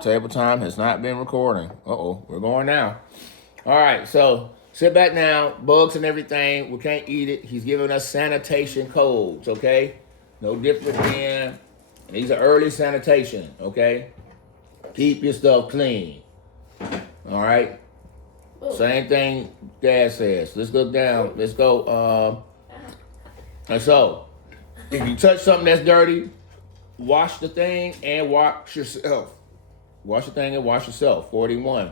Table time has not been recording. We're going now. All right, so sit back now. Bugs and everything. We can't eat it. He's giving us sanitation codes, okay? No different than, these are early sanitation, okay? Keep your stuff clean. All right? Same thing Dad says. Let's go down. Let's go. And so, if you touch something that's dirty, wash the thing and wash yourself. Wash the thing and wash yourself. 41.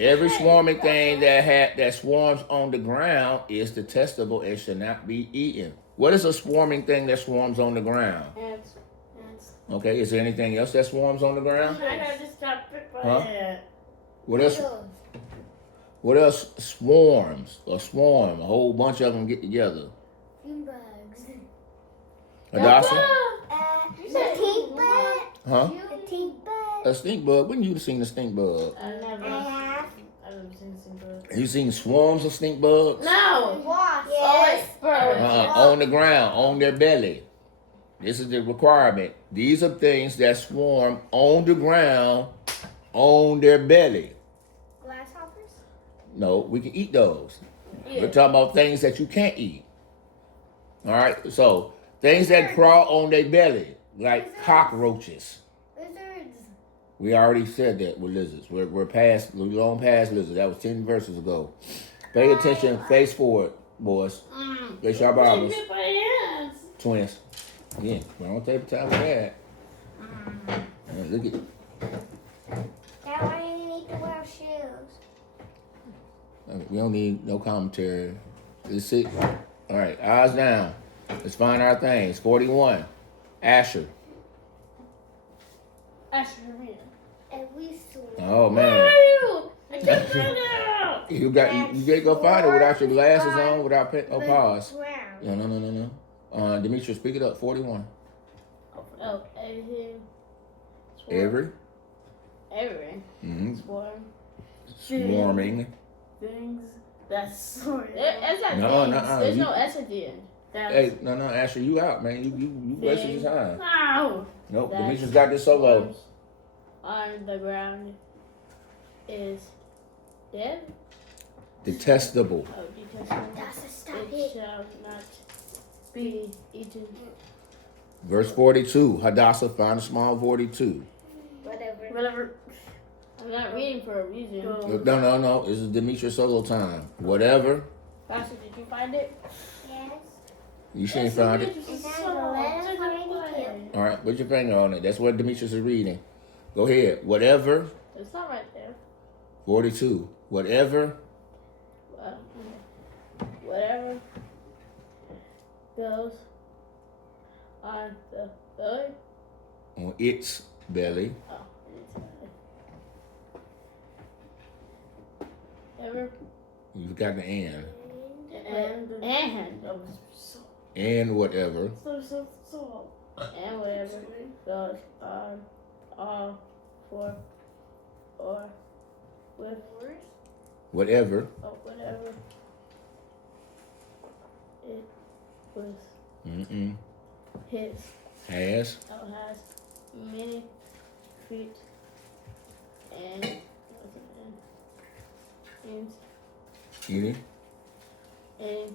Every swarming thing that swarms on the ground is detestable and should not be eaten. What is a swarming thing that swarms on the ground? Ants. Okay, is there anything else that swarms on the ground? I just got bit by it. What else? What else swarms? A swarm. A whole bunch of them get together. Bugs. Hadassah? The stink bug. Huh? The stink bug. A stink bug? When you seen a stink bug? I never. have. I've never seen a stink bug. You seen swarms of stink bugs? No. Wasp. Always birds. On the ground, on their belly. This is the requirement. These are things that swarm on the ground, on their belly. Grasshoppers. No, we can eat those. Yeah. We're talking about things that you can't eat. All right, so things that crawl on their belly, like cockroaches. Lizards. We already said that with lizards. We're long past lizards. That was 10 verses ago. Pay attention, face forward, boys. Face your Bibles. Bit by ants. Twins. Yeah, we don't take time for that. Look at Now why do you need to wear shoes? we don't need no commentary. Let's see. All right, eyes down. Let's find our things. 41. Asher. Asher, read it. Every sword. Oh Where man. are you? I can't find it. You can't go find it without your glasses on, without pause. Ground. No. Demetrius, speak it up. 41. Oh, everything. Every. Everything. Mm-hmm. Swarm. Swarming. Things. That's sorry. It's not No, things. nuh-uh. There's no S at the end. That's Hey, no, Asher, you out, man. You wasted your time. No. Nope, That's Demetrius got this solo. swarms on the ground is dead. Detestable. Oh, detestable. That's a stop It it. shall not be eaten. Verse 42. Hadassah, find a small 42. Whatever. I'm not reading for a reason. No. This is Demetrius solo time. Whatever. Pastor, did you find it? Yes. You shouldn't find it. It's on the letter 42. All right, put your finger on it. That's what Demetrius is reading. Go ahead. Whatever. It's not right there. 42. Whatever. Whatever goes on the belly. On its belly. Oh, it's ever You've got the and. and And whatever. and whatever goes on all four or with Whatever. whatever it was his Has. has many feet and Any. and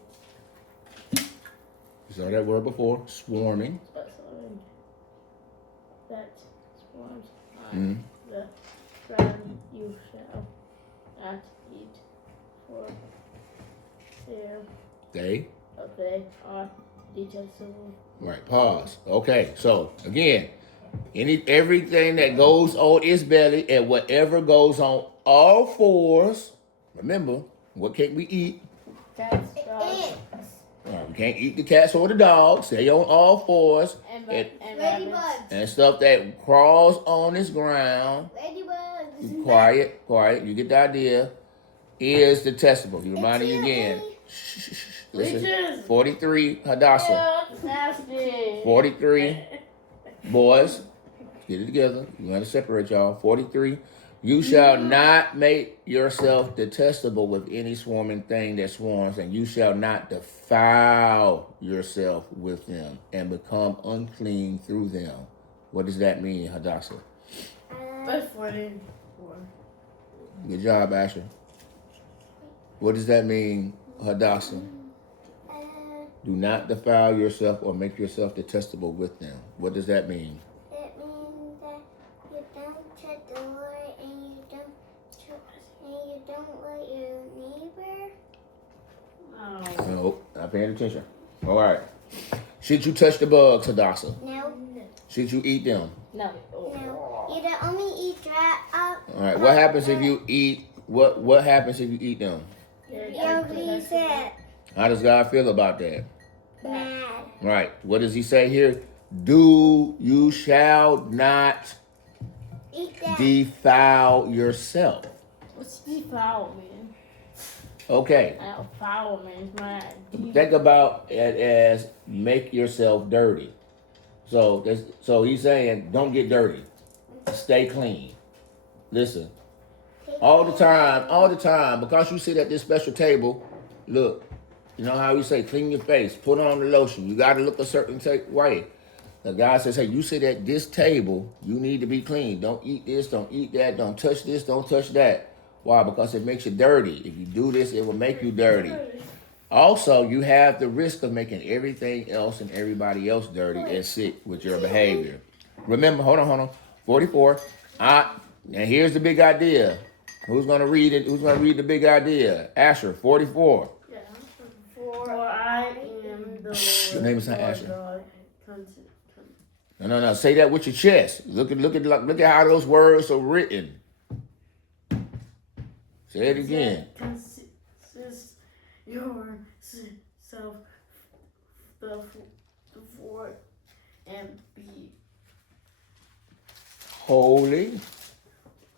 You saw that word before. Swarming. that swarms on Mm. the ground you shall not eat, for They. they are detestable. Right. Pause. Okay. So again, everything that goes on its belly and whatever goes on all fours. Remember, what can't we eat? Cats, dogs, All right, we can't eat the cats or the dogs. They on all fours. and rabbits. Ladybugs. And stuff that crawls on this ground. Ladybugs. Quiet. You get the idea. Is detestable. You reminded you again. Shh. Listen. Leeches. 43, Hadassah. Yeah, it's nasty. 43, boys. Get it together. You got to separate y'all. 43. You shall not make yourself detestable with any swarming thing that swarms, and you shall not defile yourself with them and become unclean through them. What does that mean, Hadassah? Verse 44. Good job, Asher. What does that mean, Hadassah? Do not defile yourself or make yourself detestable with them. What does that mean? It means that you don't touch the Lord and you don't let your neighbor. Oh. No, not paying attention. All right. Should you touch the bugs, Hadassah? No. Should you eat them? No. No. You don't only eat dry up. All right. What happens if you eat? What happens if you eat them? You'll be sad. How does God feel about that? Mad. Right. What does He say here? You shall not Eat that. defile yourself. What's defile mean? Okay. Foul means mad. Think about it as make yourself dirty. So He's saying don't get dirty. Stay clean. Listen. All the time, because you sit at this special table, look, you know how we say, clean your face, put on the lotion. You got to look a certain way. The guy says, hey, you sit at this table, you need to be clean. Don't eat this, don't eat that, don't touch this, don't touch that. Why? Because it makes you dirty. If you do this, it will make you dirty. Also, you have the risk of making everything else and everybody else dirty and sick with your behavior. Remember, hold on. 44. And here's the big idea. Who's going to read it? Who's going to read the big idea? Asher, 44. Yeah. For I am the Lord. Your name is not Asher. God. No. Say that with your chest. Look at how those words are written. Say it again. Consist yourself before and be Holy.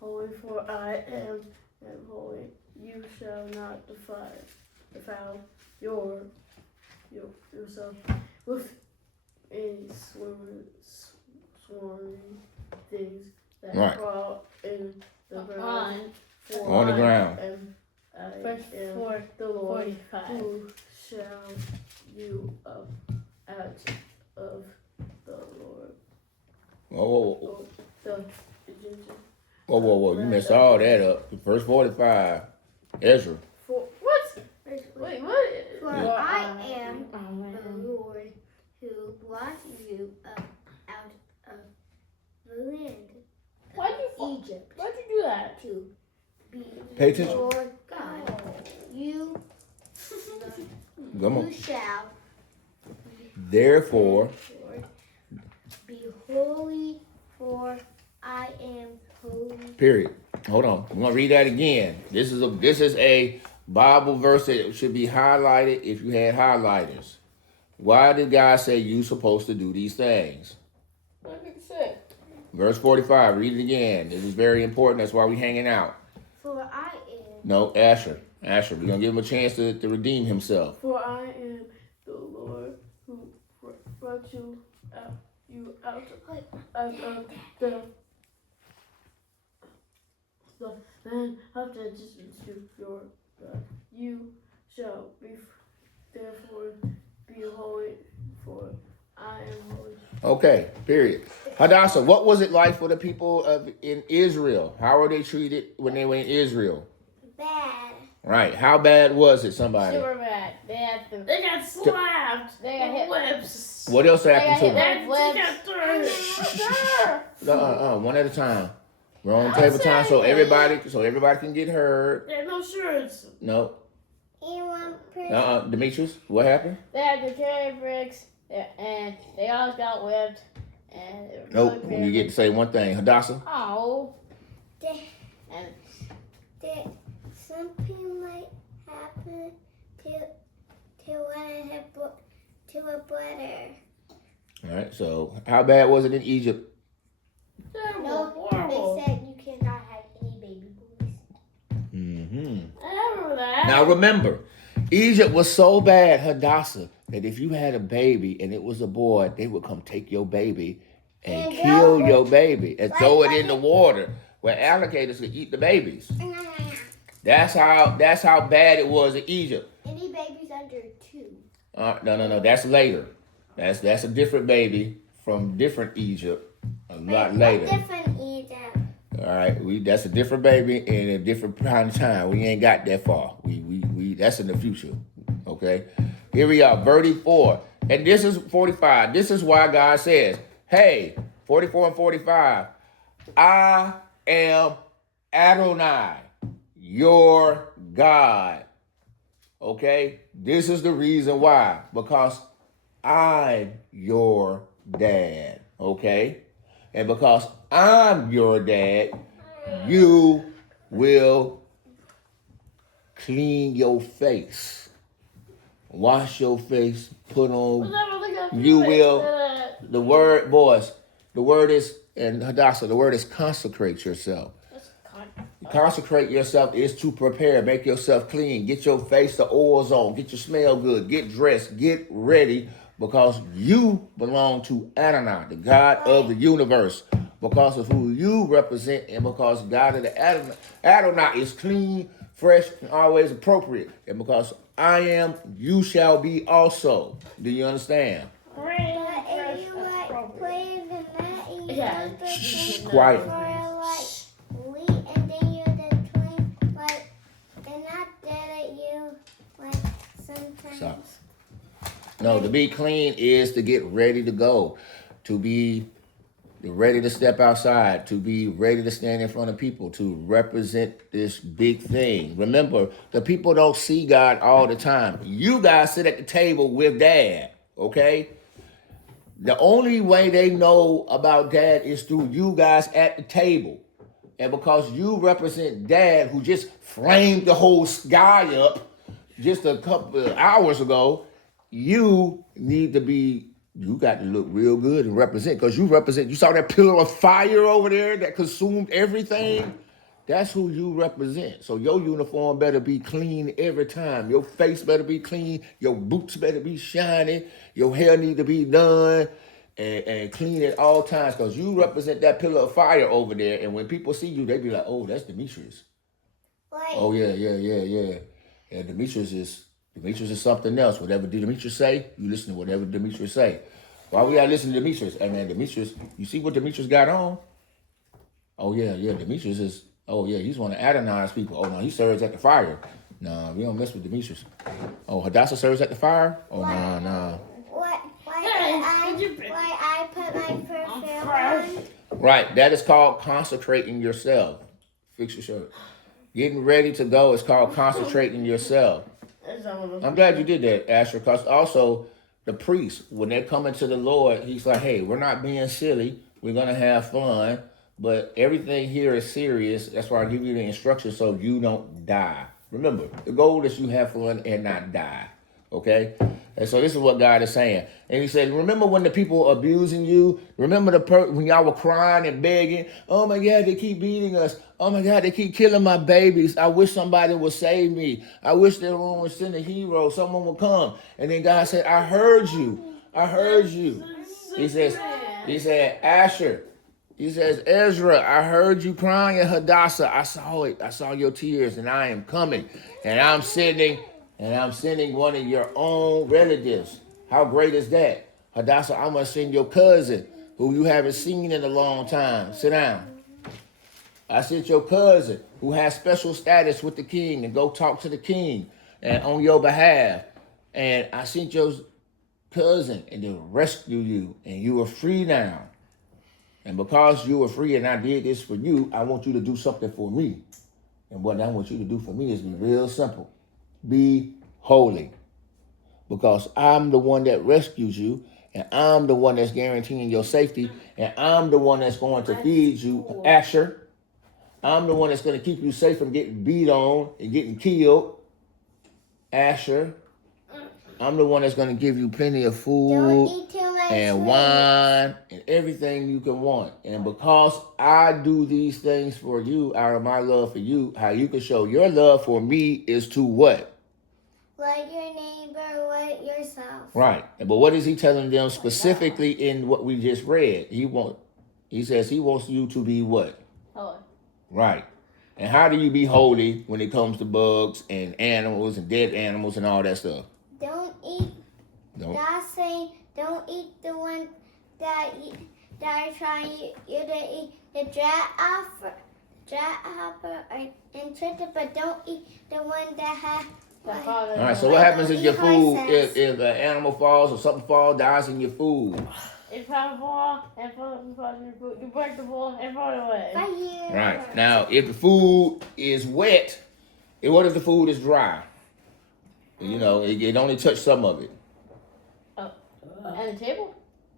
holy, for I am holy. You shall not defile yourself with any sworn things that Right. crawl in the ground. For On the I ground. Verse the Lord 45. Who shall you up out of the Lord? Whoa. The Egyptian. Whoa. You messed all that up. Verse 45. Ezra. For what? Wait, what? For I am the Lord who brought you up out of the land Why'd of Egypt Why'd you do that? to be Pay attention. your God. You Come on. You shall Therefore, be holy, for I am holy. period. Hold on. I'm gonna read that again. This is a Bible verse that should be highlighted if you had highlighters. Why did God say you supposed to do these things? What did it say? Verse 45. Read it again. This is very important. That's why we hanging out. For I am. No, Asher. We're gonna give him a chance to redeem himself. For I am the Lord who brought you out of the land of the Egyptians to your God. You shall therefore be holy, for I am holy. Okay, period. Hadassah, what was it like for the people in Israel? How were they treated when they were in Israel? Bad. Right. How bad was it, somebody? Super bad. They got slapped. They got hit whips. What else happened to them? One at a time. We're on table time so everybody can get heard. They had no shirts. No. Anyone person. Demetrius, what happened? They had to carry bricks, and they all got whipped. And it was Nope. really You get to say one thing. Hadassah. Oh. And Did something like happen to what I had to a brother? All right. So how bad was it in Egypt? No, they said you cannot have any baby boys. Mm-hmm. I remember that. Now remember, Egypt was so bad, Hadassah, that if you had a baby and it was a boy, they would come take your baby and kill your baby and throw it in the water where alligators could eat the babies. That's how bad it was in Egypt. Any babies under 2? No. That's later. That's a different baby from different Egypt. A lot later. Different Egypt. All All right, that's a different baby and a different kind of time. We ain't got that far. We that's in the future. Okay, here we are, 34, and this is 45. This is why God says, "Hey, 44 and 45, I am Adonai, your God." Okay, this is the reason why, because I'm your dad. Okay, and because I'm your dad, you will clean your face, wash your face, put on. You will. The word, boys. The word is, and Hadassah. The word is consecrate yourself. Consecrate yourself is to prepare, make yourself clean, get your face, the oils on, get your smell good, get dressed, get ready, because you belong to Adonai, the God of the universe, because of who you represent, and because God of the Adonai is clean, fresh, and always appropriate, and because I am, you shall be also. Do you understand? But if you like play the net and you don't Shh, for quiet. like week and then you're the twin, like they're not dead at you like sometimes. Stop. No, to be clean is to get ready to go, to be ready to step outside, to be ready to stand in front of people, to represent this big thing. Remember, the people don't see God all the time. You guys sit at the table with Dad, okay? The only way they know about Dad is through you guys at the table. And because you represent Dad, who just flamed the whole sky up just a couple of hours ago, you need to be, you got to look real good and represent, because you represent, you saw that pillar of fire over there that consumed everything? That's who you represent. So your uniform better be clean every time. Your face better be clean. Your boots better be shiny. Your hair need to be done and clean at all times, because you represent that pillar of fire over there. And when people see you, they be like, oh, that's Demetrius. Like, Oh, yeah. Yeah, Demetrius is something else. Whatever Demetrius say, you listen to whatever Demetrius say. Why we gotta listen to Demetrius? Hey, man, Demetrius, you see what Demetrius got on? Oh, yeah, Demetrius is, oh, yeah, he's one of Adonai's people. Oh, no, he serves at the fire. No, we don't mess with Demetrius. Oh, Hadassah serves at the fire? Oh, no. why I put my perfume on? Right, that is called consecrating yourself. Fix your shirt. Getting ready to go is called concentrating yourself. I'm glad you did that, Asher, because also the priest, when they're coming to the Lord, he's like, hey, we're not being silly. We're going to have fun, but everything here is serious. That's why I give you the instructions so you don't die. Remember, the goal is you have fun and not die, okay? And so this is what God is saying. And he said, remember when the people abusing you? Remember when y'all were crying and begging? Oh my God, they keep beating us. Oh my God, they keep killing my babies. I wish somebody would save me. I wish the room would send a hero. Someone would come. And then God said, I heard you. I heard you. He said, Asher. He says, Ezra, I heard you crying at Hadassah. I saw it. I saw your tears, and I am coming. And I'm sending one of your own relatives. How great is that? Hadassah, I'm going to send your cousin, who you haven't seen in a long time. Sit down. I sent your cousin, who has special status with the king, and go talk to the king and on your behalf. And I sent your cousin and to rescue you, and you are free now. And because you were free and I did this for you, I want you to do something for me. And what I want you to do for me is be real simple. Be holy. Because I'm the one that rescues you, and I'm the one that's guaranteeing your safety, and I'm the one that's going to feed you, Asher. I'm the one that's going to keep you safe from getting beat on and getting killed, Asher. I'm the one that's going to give you plenty of food and wine and everything you can want. And because I do these things for you out of my love for you, how you can show your love for me is to what? Like your neighbor, like yourself. Right. But what is he telling them specifically in what we just read? He says he wants you to be what? Holy. Right. And how do you be holy when it comes to bugs and animals and dead animals and all that stuff? Don't eat. That's saying don't eat the one that are trying you to eat the drat off grasshopper or turtle, but don't eat the one that has. All right, so what happens if your food, if an animal falls or something falls, dies in your food? If I fall and fall in your food, you break the ball and fall away. Right. Now, if the food is wet, and what if the food is dry? You know, it only touched some of it. Oh, and the table?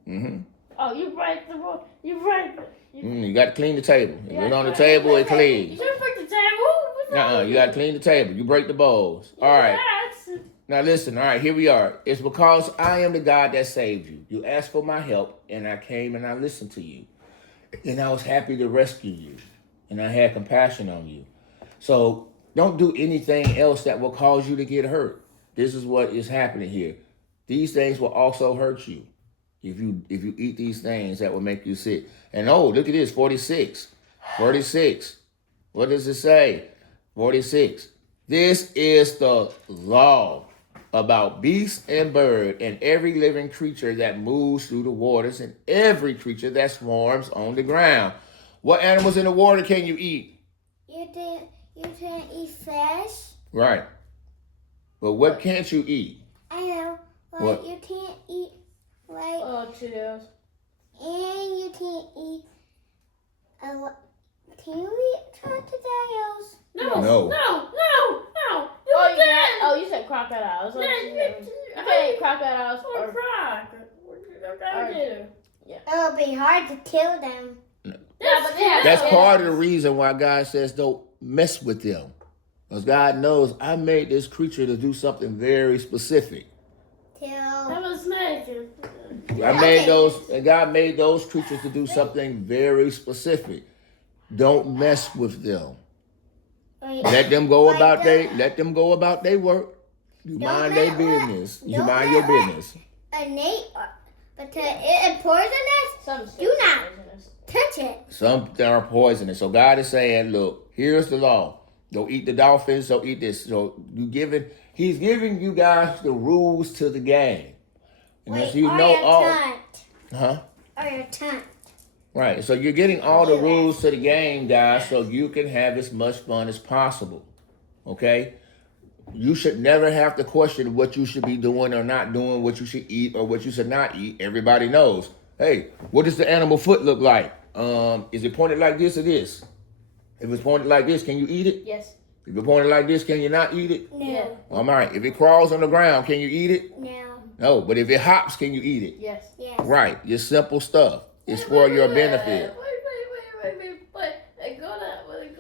Mm-hmm. Oh, you break the ball. You break it. You got to clean the table. If it's on the table, it You clean. shouldn't break the table. You got to clean the table. You break the bowls. All right. Yes. Now listen, all right, here we are. It's because I am the God that saved you. You asked for my help, and I came and I listened to you. And I was happy to rescue you. And I had compassion on you. So don't do anything else that will cause you to get hurt. This is what is happening here. These things will also hurt you. If you eat these things that will make you sick. And oh, look at this, 46. 46. What does it say? 46. This is the law about beast and bird and every living creature that moves through the waters and every creature that swarms on the ground. What animals in the water can you eat? You can eat fish. Right. But what can't you eat? I know. What? You can't eat Cheetos. and you can't eat can you eat crocodiles? No. Oh, Oh, you said crocodiles. Okay, crocodiles or alligator. It'll be hard to kill them. Yeah, but they have That's scales. part of the reason why God says don't mess with them. Because God knows I made this creature to do something very specific. Have a snake. God made those creatures to do something very specific. Don't mess with them. Let them go about their work. You mind their business. You mind your business. But it poisonous. Do not touch it. Some are poisonous. So God is saying, look, here's the law. Don't eat the dolphins. Don't eat this. So He's giving you guys the rules to the game. And as you know all. Huh? Or your tongue. Right. So you're getting all the rules to the game, guys, so you can have as much fun as possible. Okay? You should never have to question what you should be doing or not doing, what you should eat or what you should not eat. Everybody knows. Hey, what does the animal foot look like? Is it pointed like this or this? If it's pointed like this, can you eat it? Yes. If it's pointed like this, can you not eat it? No. All right. If it crawls on the ground, can you eat it? No. No. But if it hops, can you eat it? Yes. Yes. Right. Your simple stuff. It's for your benefit. Wait. I go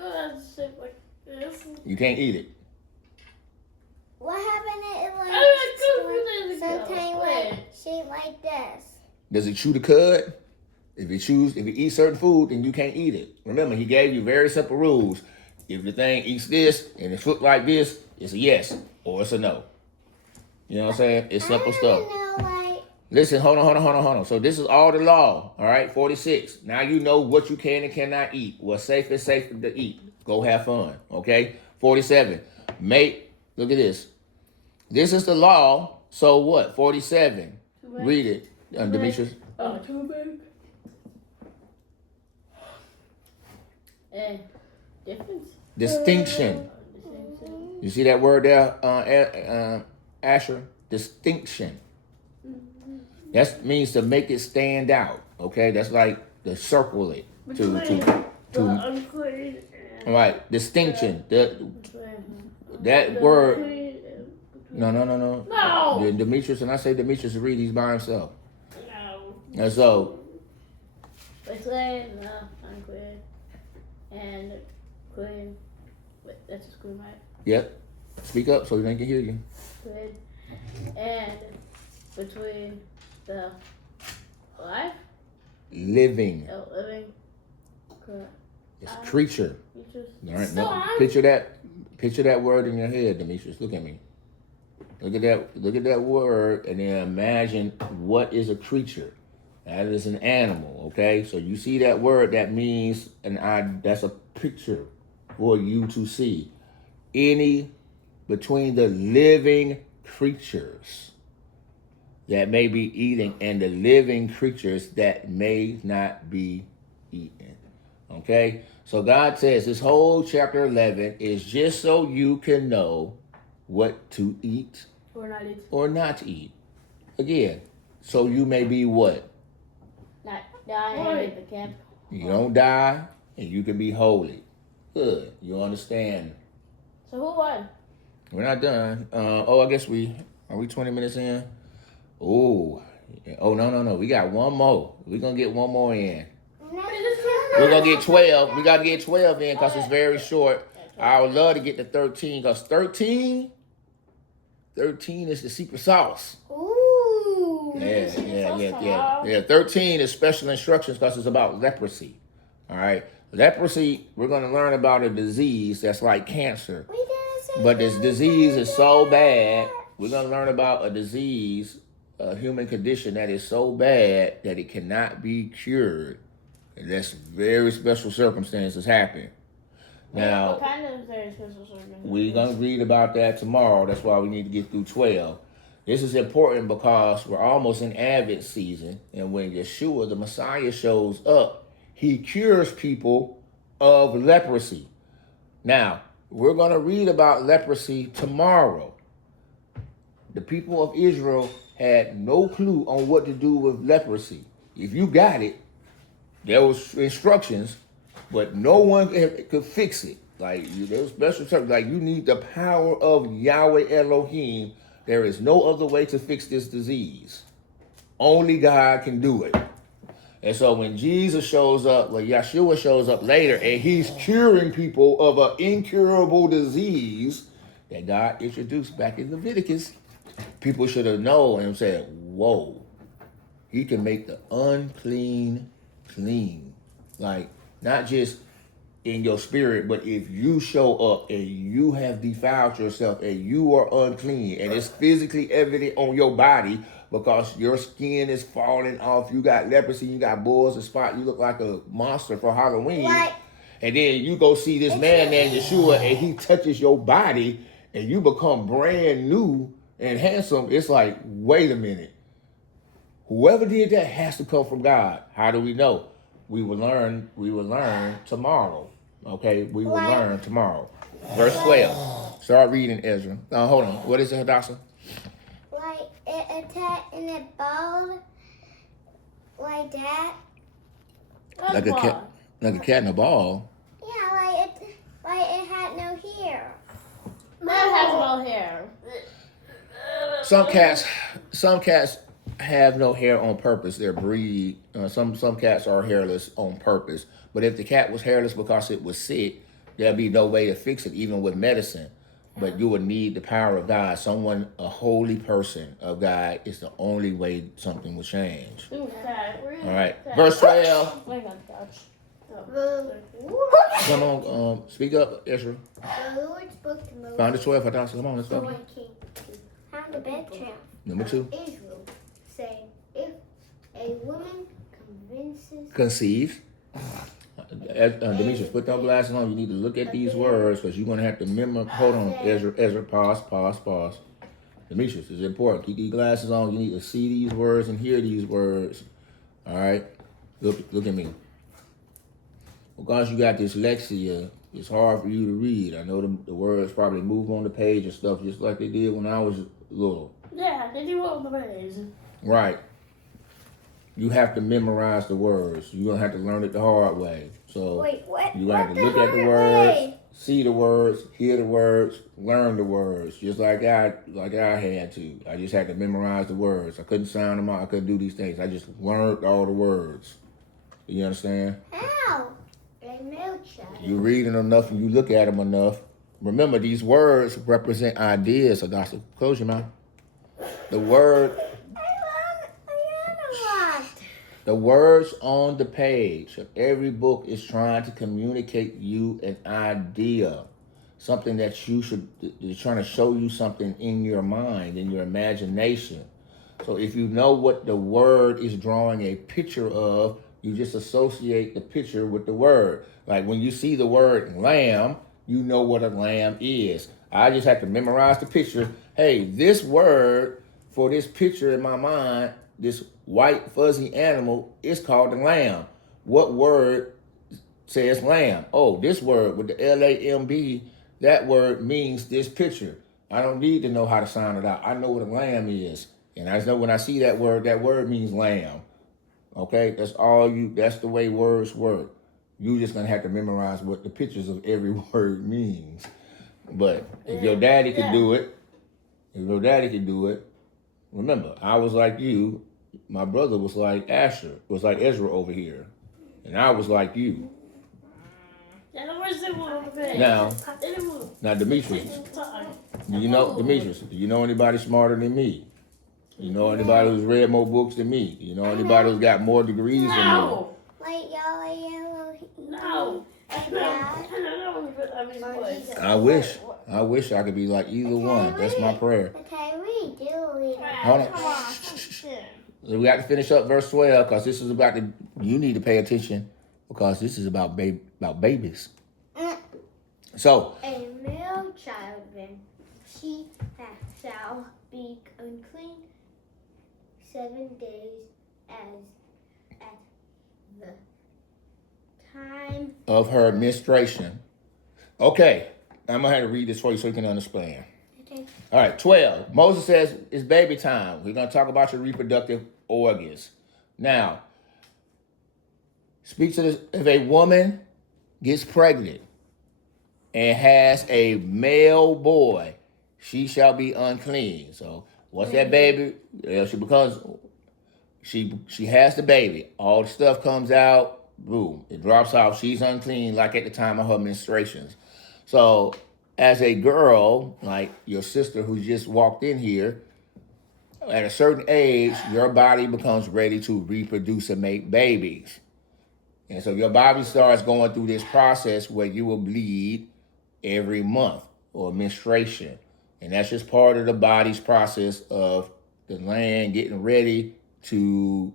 down shape like this. You can't eat it. What happened Sometimes if sometimes shape like this? Does it chew the cud? If it eats certain food, then you can't eat it. Remember, he gave you very simple rules. If the thing eats this and it's foot like this, it's a yes or it's a no. You know what I'm saying? It's simple stuff. Listen, hold on. So this is all the law, all right? 46. Now you know what you can and cannot eat. What's safe is safe to eat. Go have fun, okay? 47. Look at this. This is the law. So what? 47. Read it, Demetrius. Too big. And difference. Distinction. You see that word there, Asher? Distinction. That means to make it stand out. Okay, that's like to circle it. All right, distinction. That word. No. No. Demetrius, and I say Demetrius to read these by himself. No. And so. Between unclean and clean. Wait, that's a screw, right? Yep. Speak up so they can hear you. Clean and between the life. Living. Living. It's creature. Features. All right. So No, picture that word in your head, Demetrius. Look at me. Look at that word, and then imagine what is a creature. That is an animal. Okay. So you see that word, that means that's a picture for you to see. Any between the living creatures that may be eating and the living creatures that may not be eaten. Okay? So God says this whole chapter 11 is just so you can know what to eat Or not eat. or not eat. Again, so you may be what? Not die and get the camp. You don't die and you can be holy. Good. You understand? So who won? We're not done. I guess are we 20 minutes in? Oh. No. We got one more. We're going to get one more in. We're going to get 12. We got to get 12 in because it's very short. I would love to get to 13 because 13 is the secret sauce. Ooh. Yeah. 13 is special instructions because it's about leprosy. All right. Leprosy, we're going to learn about a disease that's like cancer. But this disease is so bad. We're going to learn about a disease, a human condition that is so bad that it cannot be cured. Unless very special circumstances happen. Now, what kind of very special circumstances? We're going to read about that tomorrow. That's why we need to get through 12. This is important because we're almost in Advent season. And when Yeshua, the Messiah, shows up, he cures people of leprosy. Now, we're going to read about leprosy tomorrow. The people of Israel had no clue on what to do with leprosy. If you got it, there was instructions, but no one could fix it. Like, there was special stuff. Like, you need the power of Yahweh Elohim. There is no other way to fix this disease. Only God can do it. And so when Jesus shows up, when Yeshua shows up later, and he's curing people of an incurable disease that God introduced back in Leviticus, people should have known and said, whoa, he can make the unclean clean. Like, not just in your spirit, but if you show up and you have defiled yourself and you are unclean and it's physically evident on your body because your skin is falling off, you got leprosy, you got boils and spots, you look like a monster for Halloween. What? And then you go see this man named Yeshua and he touches your body and you become brand new and handsome. It's like, wait a minute. Whoever did that has to come from God. How do we know? We will learn tomorrow. Okay? We will learn tomorrow. Verse 12. Start reading, Ezra. Hold on. What is it, Hadassah? Like it attacked and it balled like that. Like a cat in a ball. Yeah, like it had no hair. Man has no hair. Some cats have no hair on purpose. They're breed. Some cats are hairless on purpose. But if the cat was hairless because it was sick, there'd be no way to fix it, even with medicine. But you would need the power of God. Someone, a holy person of God, is the only way something will change. Ooh, cat. All right, verse 12. Oh my God, gosh. Come on, speak up, Ezra. The Lord spoke to Moses. Found the 12, Hadassah. Come on, let's go. Found the bed trap. Number 2. Israel, saying, if a woman Conceive. Demetrius, put those glasses on. You need to look at these words because you're going to have to memorize. Hold on, Ezra, pause. Demetrius, it's important. Keep these glasses on. You need to see these words and hear these words. All right? Look at me. Because you got dyslexia, it's hard for you to read. I know the words probably move on the page and stuff just like they did when I was little. Yeah, they do on the page. Right. You have to memorize the words. You're going to have to learn it the hard way. So wait, what? you have to look at the words, see the words, hear the words, learn the words, just like I had to. I just had to memorize the words. I couldn't sound them out. I couldn't do these things. I just learned all the words. You understand? How? They milk shot. You read them enough and you look at them enough. Remember, these words represent ideas. Augusta, close your mouth. The words on the page of every book is trying to communicate you an idea, something that they're trying to show you something in your mind, in your imagination. So if you know what the word is drawing a picture of, you just associate the picture with the word. Like when you see the word lamb, you know what a lamb is. I just have to memorize the picture. Hey, this word for this picture in my mind, this white fuzzy animal, is called the lamb. What word says lamb. Oh, this word with the L-A-M-B, that word means this picture. I don't need to know how to sound it out. I know what a lamb is. And I know when I see that word means lamb. Okay? That's the way words work. You just gonna have to memorize what the pictures of every word means. But if your daddy can do it, remember, I was like you, my brother was like Ezra over here. And I was like you. Now, Demetrius, do you know anybody smarter than me? You know anybody who's read more books than me? You know anybody who's got more degrees than me? White, yellow. No. I wish I could be like either one. That's my prayer. Okay, we do it. Hold on. We got to finish up verse 12 because this is you need to pay attention because this is about babies. So, a male child, then she shall be unclean 7 days as at the time of her menstruation. Okay, I'm going to have to read this for you so you can understand. Okay. All right, 12. Moses says it's baby time. We're going to talk about your reproductive organs. Now, speak to this. If a woman gets pregnant and has a male boy, she shall be unclean. So once that baby, she has the baby. All the stuff comes out, boom, it drops off. She's unclean like at the time of her menstruations. So as a girl, like your sister who just walked in here, at a certain age, your body becomes ready to reproduce and make babies. And so your body starts going through this process where you will bleed every month or menstruation. And that's just part of the body's process of the land getting ready to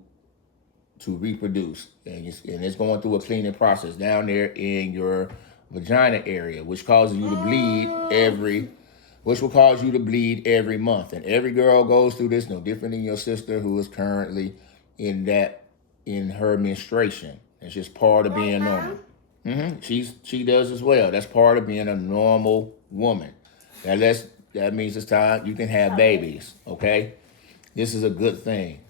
reproduce. And it's going through a cleaning process down there in your vagina area, which causes you to bleed which will cause you to bleed every month. And every girl goes through this, no different than your sister who is currently in her menstruation. It's just part of being normal. She does as well. That's part of being a normal woman. That means it's time you can have babies, okay? This is a good thing.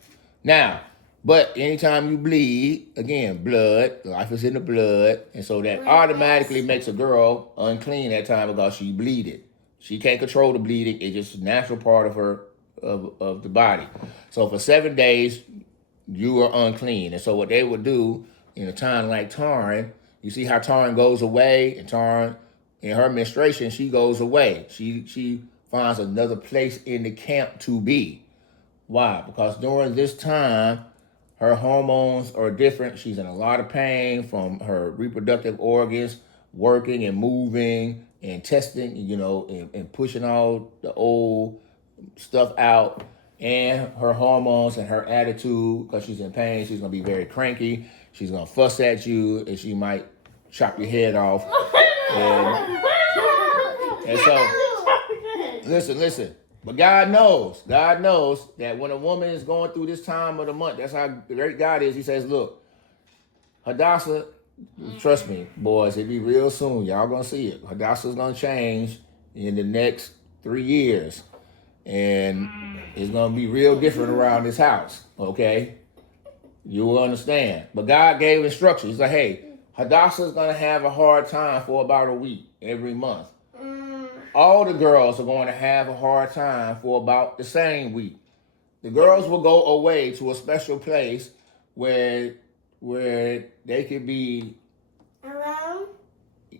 Now, but anytime you bleed, again, blood, life is in the blood, and so that automatically makes a girl unclean that time because she bleeded. She can't control the bleeding. It's just a natural part of her of the body. So for 7 days, you are unclean. And so what they would do in a time like Taryn, you see how Taryn goes away, and Taryn, in her menstruation, she goes away. She finds another place in the camp to be. Why? Because during this time, her hormones are different. She's in a lot of pain from her reproductive organs working and moving and testing, and pushing all the old stuff out. And her hormones and her attitude, because she's in pain, she's going to be very cranky. She's going to fuss at you, and she might chop your head off. And so, listen. But God knows that when a woman is going through this time of the month, that's how great God is. He says, look, Hadassah, trust me, boys, it'll be real soon. Y'all going to see it. Hadassah's going to change in the next 3 years. And it's going to be real different around this house, okay? You will understand. But God gave instructions. He's like, hey, Hadassah's going to have a hard time for about a week every month. All the girls are going to have a hard time for about the same week. The girls will go away to a special place where they could be alone.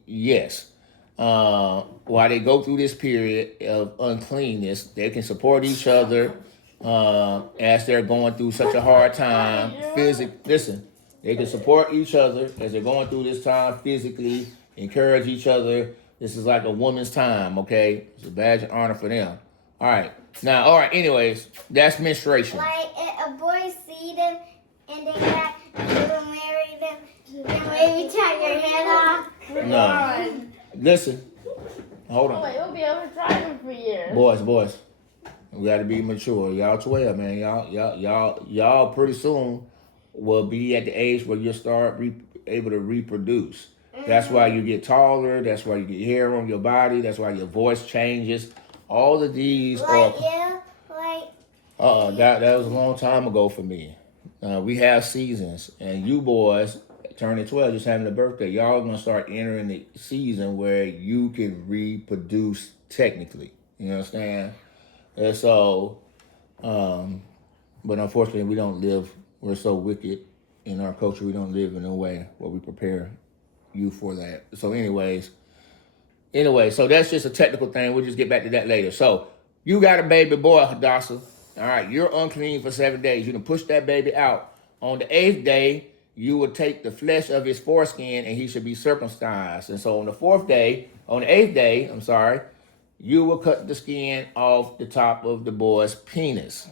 Yes. While they go through this period of uncleanness, they can support each other as they're going through such a hard time. Listen, they can support each other as they're going through this time physically, encourage each other. This is like a woman's time, okay? It's a badge of honor for them. All right. Anyways, that's menstruation. Like if a boy see them and they will marry them, then maybe chop your head off. No. Listen. Hold on. Wait, we'll be able to drive him for years. Boys. We got to be mature. Y'all 12, man. Y'all pretty soon will be at the age where you start able to reproduce. That's why you get taller. That's why you get hair on your body. That's why your voice changes. All of these are. That was a long time ago for me. We have seasons, and you boys turning 12, just having a birthday. Y'all gonna start entering the season where you can reproduce technically. You understand? And so, but unfortunately, we don't live. We're so wicked in our culture. We don't live in a way where we prepare you for that. So, anyway, so that's just a technical thing. We'll just get back to that later. So, you got a baby boy, Hadassah. All right, you're unclean for 7 days. You can push that baby out. On the 8th day, you will take the flesh of his foreskin, and he should be circumcised. And so, on the 8th day, you will cut the skin off the top of the boy's penis.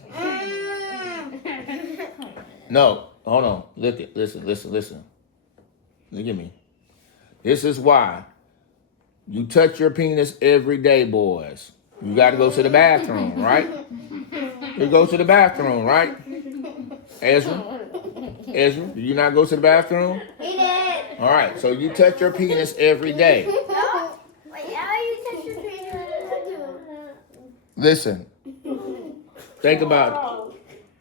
No, hold on. Listen. Look at me. This is why you touch your penis every day, boys. You got to go to the bathroom, right? You go to the bathroom, right? Ezra, do you not go to the bathroom? He did. All right, so you touch your penis every day. No. Wait, how you touch your penis? Listen. Think about it.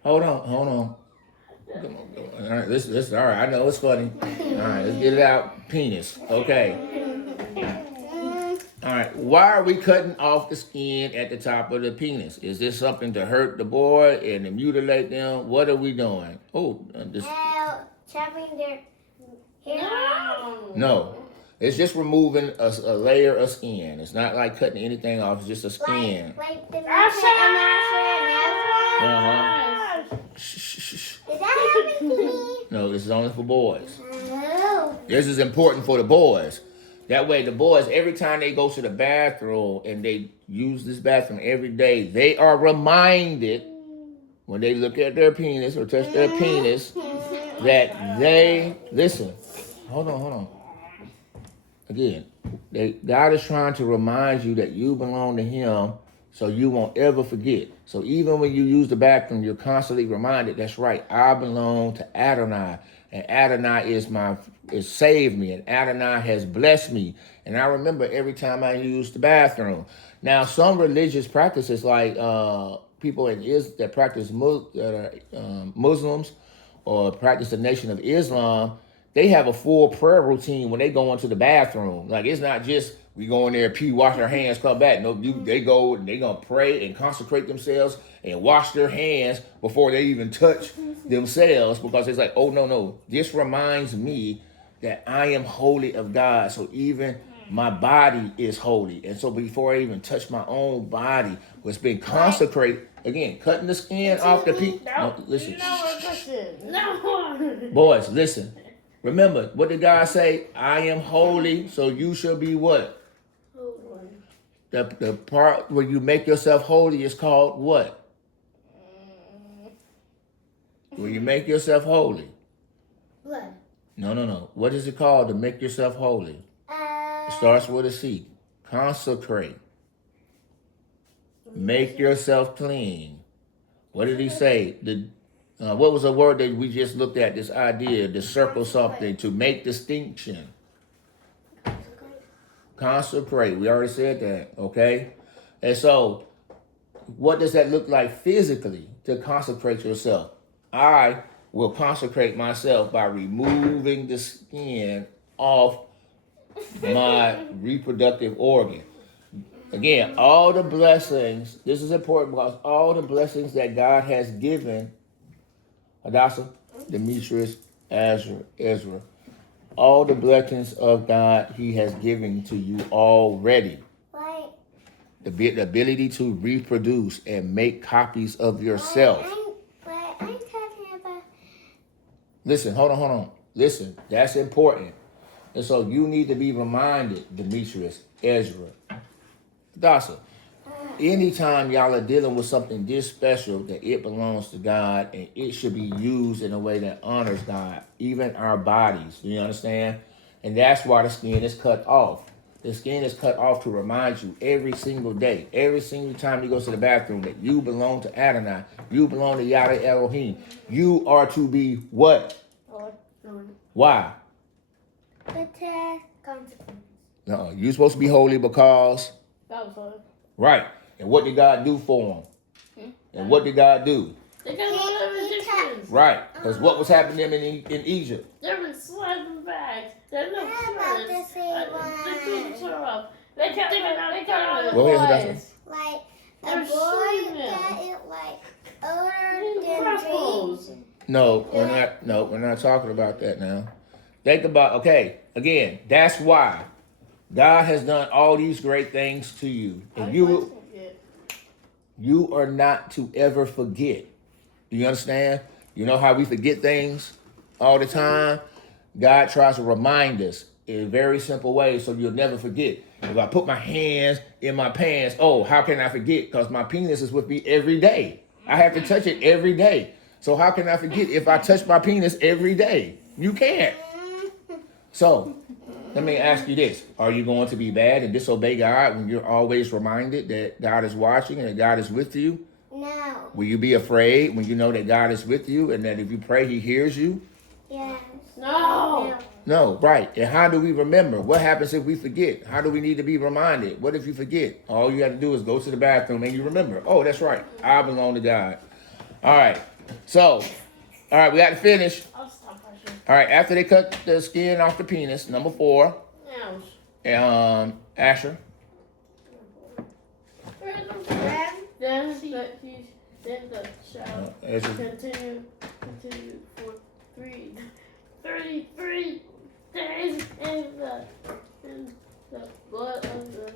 Hold on. Come on. All right, listen. All right, I know it's funny. All right, let's get it out. Penis. Okay. All right, why are we cutting off the skin at the top of the penis? Is this something to hurt the boy and to mutilate them? What are we doing? Chopping their hair. No, it's just removing a layer of skin. It's not like cutting anything off. It's just a skin. Like the Shh. Is that happening to me? No, this is only for boys. No. This is important for the boys. That way, the boys, every time they go to the bathroom and they use this bathroom every day, they are reminded when they look at their penis or touch their penis that they, listen, hold on. Again, God is trying to remind you that you belong to him so you won't ever forget. So even when you use the bathroom, you're constantly reminded, that's right, I belong to Adonai. And Adonai is saved me, and Adonai has blessed me. And I remember every time I use the bathroom. Now, some religious practices, like people that practice Muslims or practice the Nation of Islam, they have a full prayer routine when they go into the bathroom. Like, it's not just we go in there, pee, wash our hands, come back. No, they go and they're going to pray and consecrate themselves and wash their hands before they even touch themselves, because it's like, oh, no. This reminds me that I am holy of God. So even my body is holy. And so before I even touch my own body, it's been consecrated. Again, cutting the skin off the penis. No, listen. No. Boys, listen. Remember, what did God say? I am holy, so you shall be what? The part where you make yourself holy is called what? When you make yourself holy. Blood. No. What is it called to make yourself holy? It starts with a C. Consecrate. Make yourself clean. What did he say? What was a word that we just looked at? This idea to circle something, to make distinction. Consecrate. We already said that, okay? And so, what does that look like physically to consecrate yourself? I will consecrate myself by removing the skin off my reproductive organ. Again, all the blessings, this is important because all the blessings that God has given, Hadassah, Demetrius, Ezra, all the blessings of God he has given to you already. Right. The ability to reproduce and make copies of yourself. But I'm talking about... Listen, hold on. Listen, that's important. And so you need to be reminded, Demetrius, Ezra, Hadassah, anytime y'all are dealing with something this special, that it belongs to God and it should be used in a way that honors God, even our bodies. Do you understand? And that's why the skin is cut off. The skin is cut off to remind you every single day, every single time you go to the bathroom, that you belong to Adonai. You belong to Yahweh Elohim. You are to be what? Lord. Why? the Consequences. No, you're supposed to be holy because That was hard. right. And what did God do for them? And what did God do? They got all them He Egyptians. Right. Because what was happening to them in Egypt? They've been slapping back. They're no I'm about to friends. say They one. took her up. They got all the Go ahead, boys. Hadassah. Like a They're boy shooting them. that is like older Using than crossbows. me. No, we're not talking about that now. Think about, okay, again, that's why God has done all these great things to you. And you are not to ever forget. Do you understand? You know how we forget things all the time? God tries to remind us in a very simple way so you'll never forget. If I put my hands in my pants, oh, how can I forget? Because my penis is with me every day. I have to touch it every day. So how can I forget if I touch my penis every day? You can't. So let me ask you this. Are you going to be bad and disobey God when you're always reminded that God is watching and that God is with you? No. Will you be afraid when you know that God is with you and that if you pray, he hears you? Yes. No. No, right. And how do we remember? What happens if we forget? How do we need to be reminded? What if you forget? All you have to do is go to the bathroom and you remember. Oh, that's right. I belong to God. All right. So, all right, we got to finish. I'll stop pushing. All right, after they cut the skin off the penis, number 4, Asher. Then the shall Ezra. continue for 33 days in the blood of the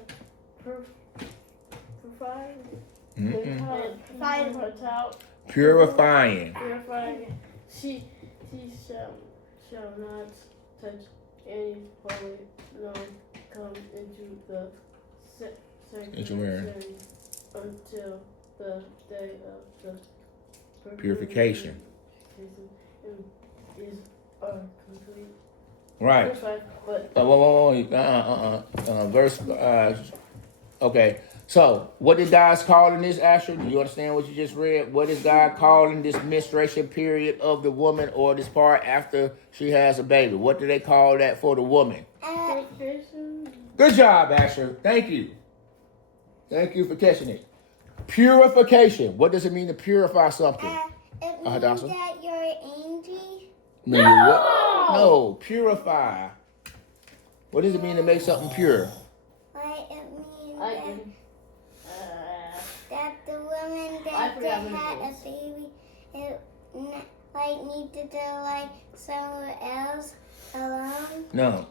Purifying. purifying. She shall not touch any holy, nor come into the sanctuary until the day of the Purification. Is complete. Right. But Verse. Okay. So, what did God call in this, Asher? Do you understand what you just read? What is God calling this menstruation period of the woman, or this part after she has a baby? What do they call that for the woman? Good job, Asher. Thank you. Thank you for catching it. Purification. What does it mean to purify something? It means Hadassah? that you're angry. No. What? No, purify. What does it mean to make something pure? Like it means I that, can. that the woman I that forgot what it had a is. baby, it like needed to like somewhere else alone. No.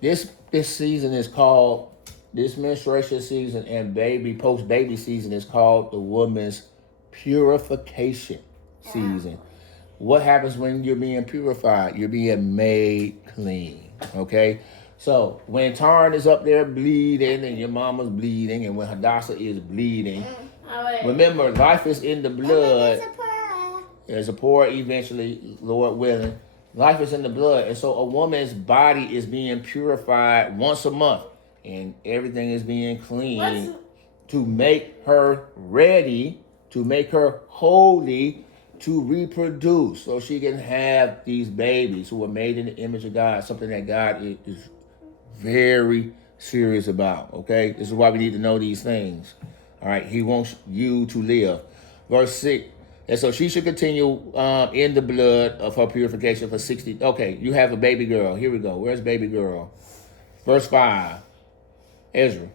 This season is called, this menstruation season and post-baby season is called the woman's purification season. What happens when you're being purified? You're being made clean, okay? So when Taryn is up there bleeding and your mama's bleeding and when Hadassah is bleeding, remember, life is in the blood. There's a pour eventually, Lord willing. Life is in the blood. And so a woman's body is being purified once a month. And everything is being cleaned to make her ready, to make her holy, to reproduce. So she can have these babies who are made in the image of God. Something that God is very serious about. Okay? This is why we need to know these things. All right? He wants you to live. Verse 6. And so she should continue in the blood of her purification for 60. Okay, you have a baby girl. Here we go. Where's baby girl? Verse 5. Ezra.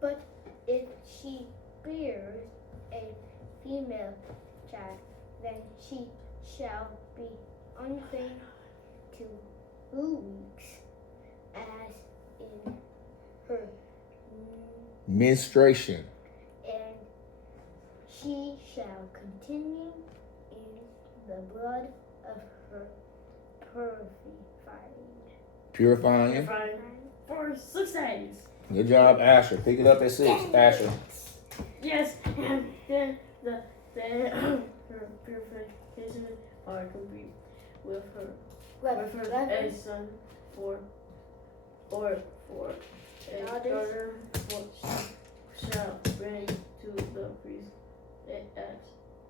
But if she bears a female child, then she shall be unclean 2 weeks, as in her Menstruation. and she shall continue in the blood of her Purifying. For 6 days. Good job, Asher. Pick it up at 6. Asher. Yes, and then her purification are complete with her a son for a daughter shall bring to the priest at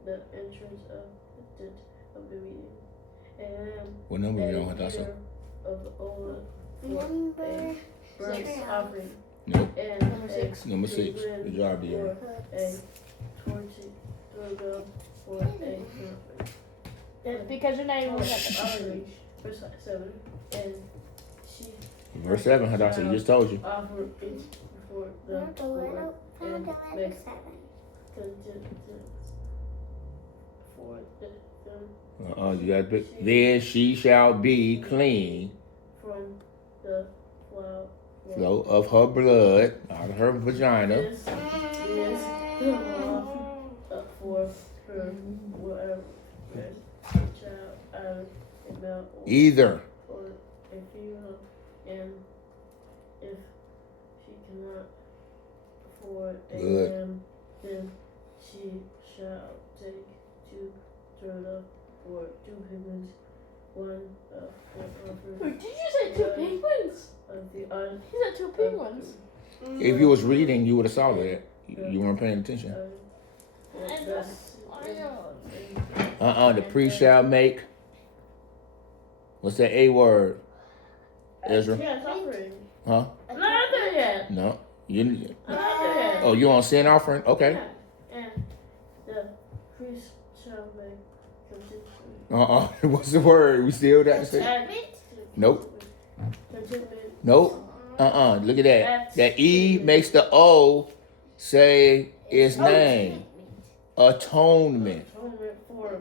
the entrance of the tent of the meeting. And What number are you on, Hadassah? of oil for Number a burnt offering. Nope. And Number six. Number 6. Good job, dear. For a torch logo for a offering. It's because you're not even looking at the Offering. Verse 7. And she Verse 7, Hadassah, he just told you. offer it before the not the Lord little, not and the make letter 7. for the You got to pick. Then she shall be clean from the flow of her blood out of her vagina. This is the law for her whatever child out of a male Either. or a female, and if she cannot afford a Good. lamb, then she shall take 2 turtle or 2 pigeons, one of the offering Wait, did you say 2 penguins? of the un. He said 2 penguins. If you was reading, you would have saw that. You weren't paying attention. The priest shall make. What's that A word? Ezra? Yeah, it's offering. Huh? I'm not there yet. No. You. I'm not there yet. Oh, you on sin offering? Okay. Yeah. And the priest shall make contribution. What's the word? We still got to say? Add Nope. Contribute. Nope. Look at that. That E makes the O say its name. Atonement. Atonement for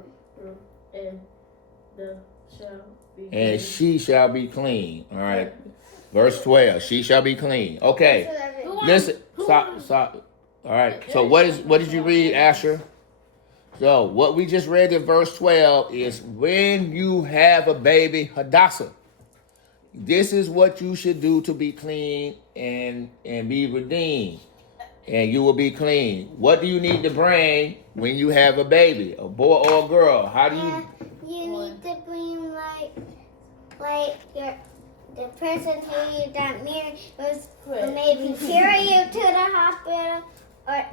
and the shall be. And she shall be clean. All right. Verse 12. She shall be clean. Okay. Listen. Stop. All right. So what did you read, Asher? So what we just read in verse 12 is when you have a baby, Hadassah, this is what you should do to be clean and be redeemed. And you will be clean. What do you need to bring when you have a baby, a boy or a girl? How do you? You need to bring like the person who you got married was maybe carry you to the hospital or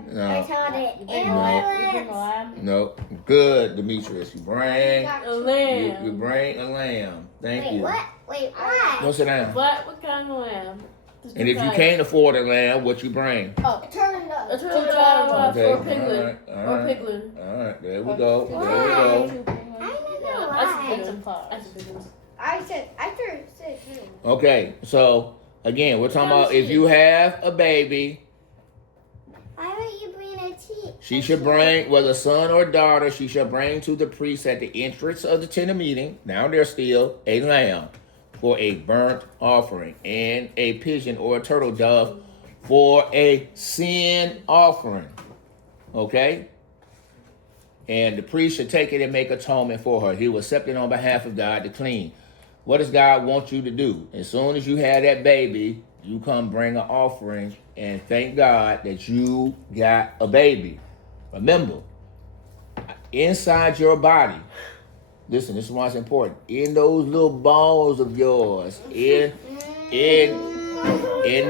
tell the ambulance. No. Good, Demetrius. You bring A lamb. you bring a lamb. Thank you. What? Wait, what? Go sit down. What kind of lamb? And if you can't afford a lamb, what you bring? A turtle. A turtle dove Okay, or piglet. all Or right. piglet. All right, there we go. There we Why? go. I don't know Yeah, why. that's a piglet. I said too. Okay, so again, we're talking about if you have a baby, Why would you bring a tea? she should bring, whether son or daughter, she shall bring to the priest at the entrance of the tent of meeting, now there's still a lamb for a burnt offering, and a pigeon or a turtle dove for a sin offering. Okay? And the priest should take it and make atonement for her. He will accept it on behalf of God to clean. What does God want you to do? As soon as you have that baby, you come bring an offering and thank God that you got a baby. Remember, inside your body, listen, this is why it's important. In those little balls of yours, in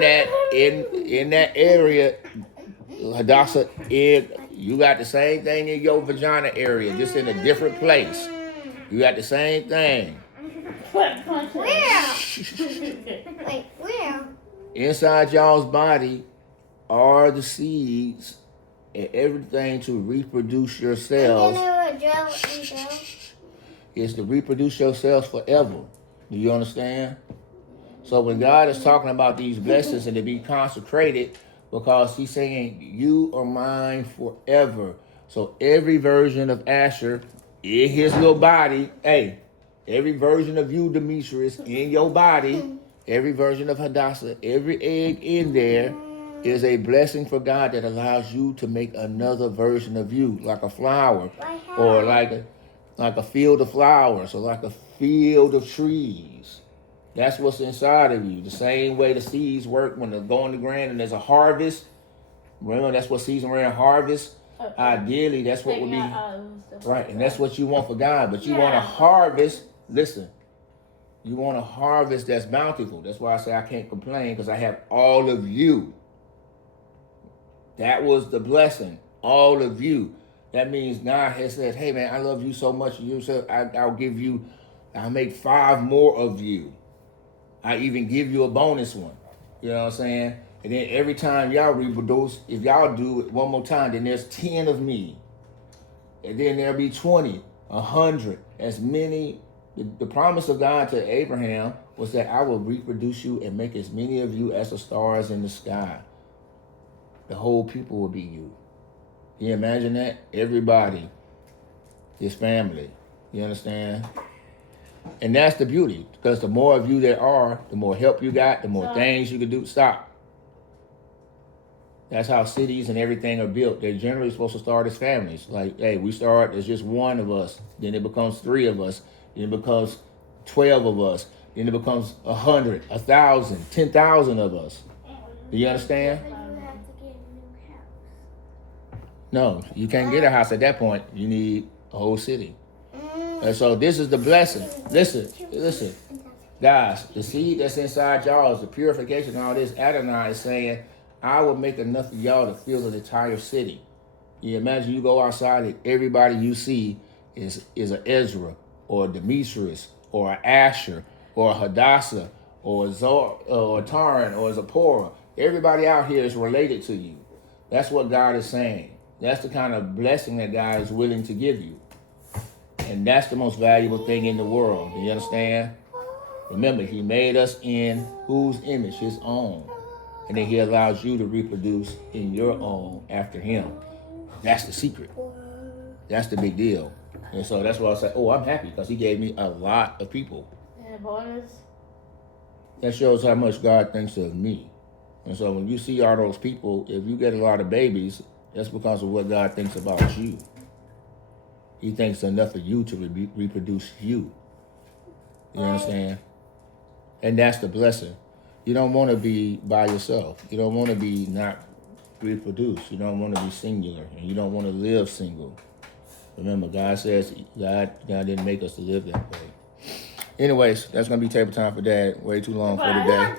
that area, Hadassah, you got the same thing in your vagina area, just in a different place. You got the same thing. Where? Wait, where? Inside y'all's body are the seeds and everything to reproduce yourselves. Is to reproduce yourselves forever. Do you understand? So when God is talking about these blessings and to be consecrated, because he's saying, you are mine forever. So every version of Asher in his little body, every version of you, Demetrius, in your body, every version of Hadassah, every egg in there is a blessing for God that allows you to make another version of you, like a flower, or like a field of flowers, or like a field of trees. That's what's inside of you. The same way the seeds work when they go in the ground and there's a harvest. Remember, that's what season we're in, harvest. Ideally, that's what would be right, and that's what you want for God. But you want a harvest. Listen, you want a harvest that's bountiful. That's why I say I can't complain, because I have all of you. That was the blessing, all of you. That means God has said, "Hey man, I love you so much. You said I'll make 5 more of you." I even give you a bonus one. You know what I'm saying? And then every time y'all reproduce, if y'all do it one more time, then there's 10 of me. And then there'll be 20, 100, as many. The promise of God to Abraham was that I will reproduce you and make as many of you as the stars in the sky. The whole people will be you. Can you imagine that? Everybody is family. You understand? And that's the beauty. Because the more of you there are, the more help you got, the more things you can do. Stop. That's how cities and everything are built. They're generally supposed to start as families. Like, hey, we start as just one of us. Then it becomes 3 of us. Then it becomes 12 of us. Then it becomes 100, 1,000, 10,000 of us. Do you understand? But you have to get a new house. No, you can't get a house at that point. You need a whole city. And so this is the blessing. Listen. Guys, the seed that's inside y'all is the purification and all this. Adonai is saying, I will make enough of y'all to fill the entire city. You imagine you go outside and everybody you see is an Ezra or a Demetrius or an Asher or a Hadassah or a Zor or a Taran or a Zipporah. Everybody out here is related to you. That's what God is saying. That's the kind of blessing that God is willing to give you. And that's the most valuable thing in the world. Do you understand? Remember, he made us in whose image? His own. And then he allows you to reproduce in your own after him. That's the secret. That's the big deal. And so that's why I say, oh, I'm happy because he gave me a lot of people. And a bonus. That shows how much God thinks of me. And so when you see all those people, if you get a lot of babies, that's because of what God thinks about you. He thinks enough of you to reproduce you. You understand? And that's the blessing. You don't want to be by yourself. You don't want to be not reproduced. You don't want to be singular. And you don't want to live single. Remember, God says God didn't make us to live that way. Anyways, that's going to be table time for Dad. Way too long for today.